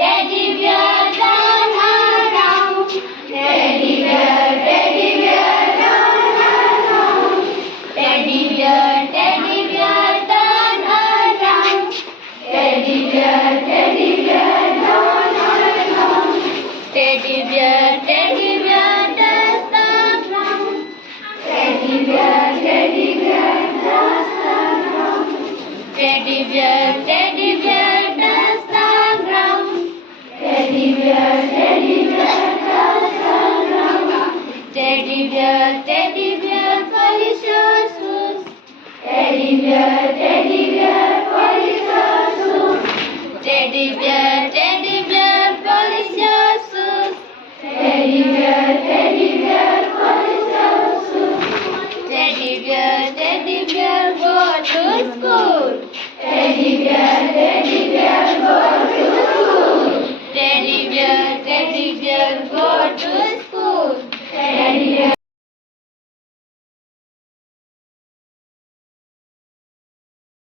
teddy bear, turn around. Teddy bear, turn around. Teddy bear, turn around. Teddy bear, turn around. Teddy bear, does the ground. Teddy bear, does the ground. Teddy bear, does the ground. Teddy bear, does the ground. Teddy bear, polish your shoes. Teddy bear, polish your shoes. Teddy bear, polish your shoes. Teddy bear, polish your shoes. Teddy bear, go to school. Teddy bear, go to school. Teddy bear, go to